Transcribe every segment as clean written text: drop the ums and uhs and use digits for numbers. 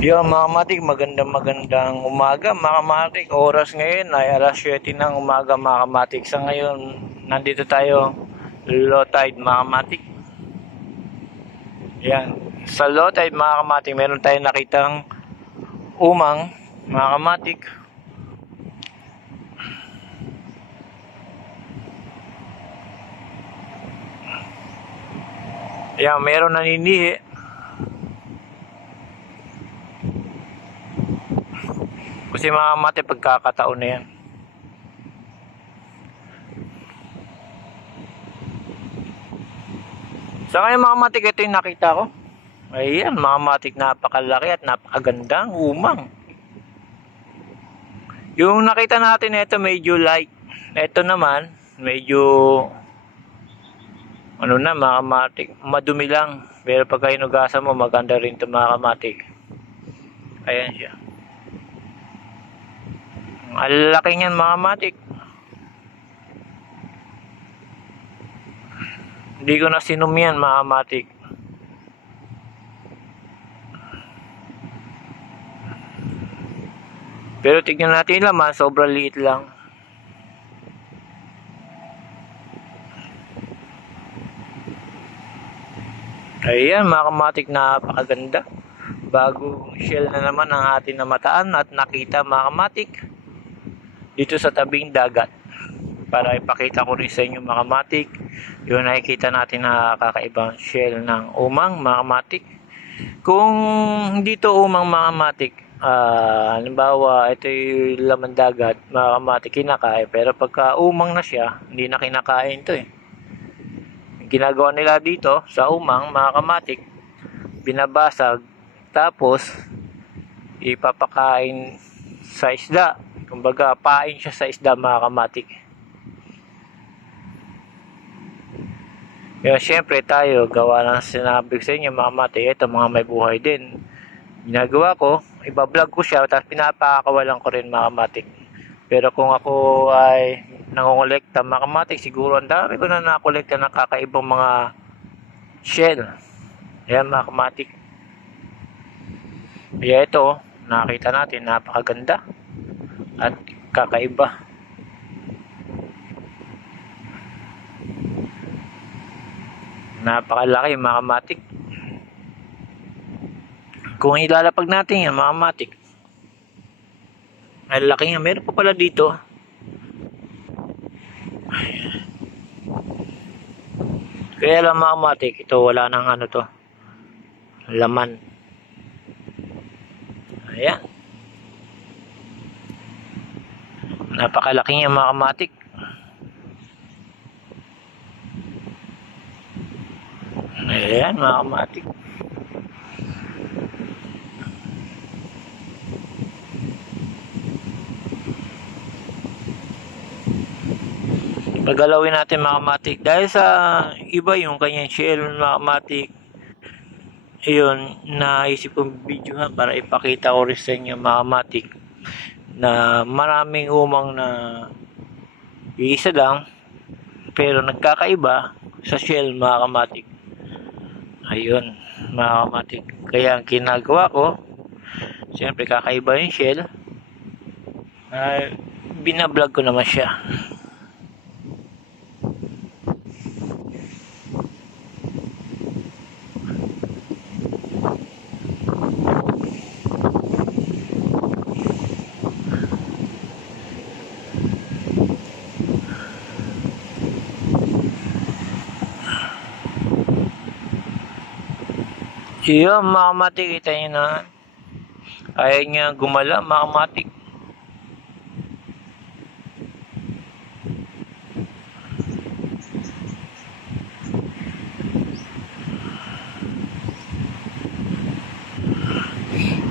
Yo mga kamatik, magandang umaga mga kamatik. Oras ngayon ay alas 7 ng umaga mga kamatik. Sa ngayon, nandito tayo low tide mga kamatik. Yan. Sa low tide mga kamatik, meron tayong nakitang umang mga kamatik. Yan, meron naninihi. Kasi mga kamatik, pagkakataon na yan. Sa ngayon mga kamatik, ito yung nakita ko. Ayan mga kamatik, napakalaki at napakagandang umang. Yung nakita natin ito medyo light. Ito naman medyo ano na mga kamatik, madumi lang. Pero pagka hinugasan mo, maganda rin ito mga kamatik. Ayan siya. Ang laki niyan mga kamatik. Hindi ko na sinom yan mga kamatik. Pero tignan natin laman, sobrang liit lang. Ayan mga kamatik, napakaganda. Bago shell na naman ang ating namataan at nakita mga kamatik dito sa tabing dagat. Para ipakita ko rin sa inyo mga kamatik yung nakikita natin na kakaibang shell ng umang mga kamatik. Kung dito umang mga kamatik, halimbawa ito yung laman dagat mga kamatik, kinakain. Pero pagka umang na siya, hindi na kinakain to eh. Ginagawa nila dito sa umang mga kamatik, binabasag tapos ipapakain sa isda. Kumbaga pain siya sa isda mga kamatik. Kaya syempre tayo, gawa ng sinabi ko sa inyo mga kamatik, ito mga may buhay din. Ginagawa ko, ibablog ko siya tapos pinapakawalan ko rin mga kamatik. Pero kung ako ay nangongolekta mga kamatik, siguro ang dami ko na nakolekta ng kakaibang mga shell. Ayan mga kamatik. Kaya ito, nakita natin, napakaganda at kakaiba. Napakalaki mga kamatik. Kung ilalapag natin yan mga kamatik, ay laki nga. Meron pa pala dito. Ayan. Kaya lang mga kamatik, ito wala nang ano to, laman. Ayan. Napakalaki nga mga kamatik. Ayan mga kamatik. Pagalawin natin mga kamatik. Dahil sa iba yung kanyang shell mga kamatik, ayun, naisip kong video nga para ipakita ko rin sa inyo mga kamatik na maraming umang na isa lang pero nagkakaiba sa shell mga kamatik. Ayun mga kamatik. Kaya ang ginagawa ko, siyempre kakaiba yung shell, binablog ko naman siya. Yun mga kamatik, kita nyo na ayaw niya gumala mga kamatik.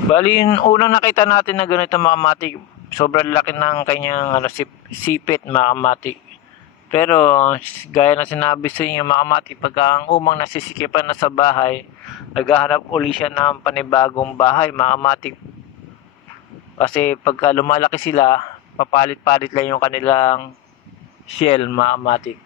Bali yung unang nakita natin na ganito mga kamatik, sobrang laki ng kanyang sipit mga kamatik. Pero gaya na sinabi sa inyo mga kamatik, pagka ang umang nasisikipan na sa bahay, naghahanap uli siya ng panibagong bahay mga kamatik. Kasi pagka lumalaki sila, papalit-palit lang yung kanilang shell mga kamatik.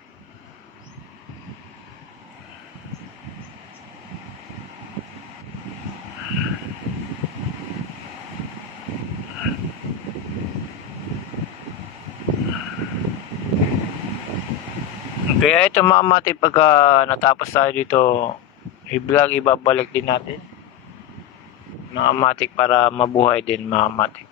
Kaya ito mga kamatik, pagka natapos tayo dito i-vlog, ibabalik din natin mga kamatik para mabuhay din mga kamatik.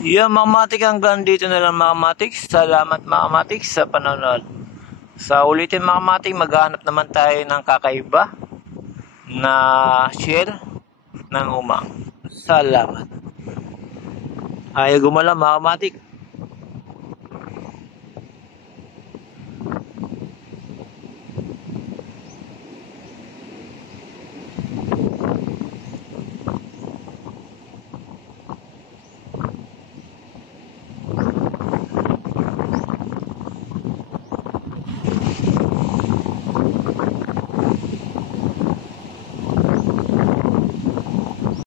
Yan mga kamatik, hanggang dito na lang mga kamatik. Salamat mga kamatik sa panonood. Sa ulitin mga kamatik, maghanap naman tayo ng kakaiba na shell ng umang. Salamat. Ayaw gumala mga kamatik.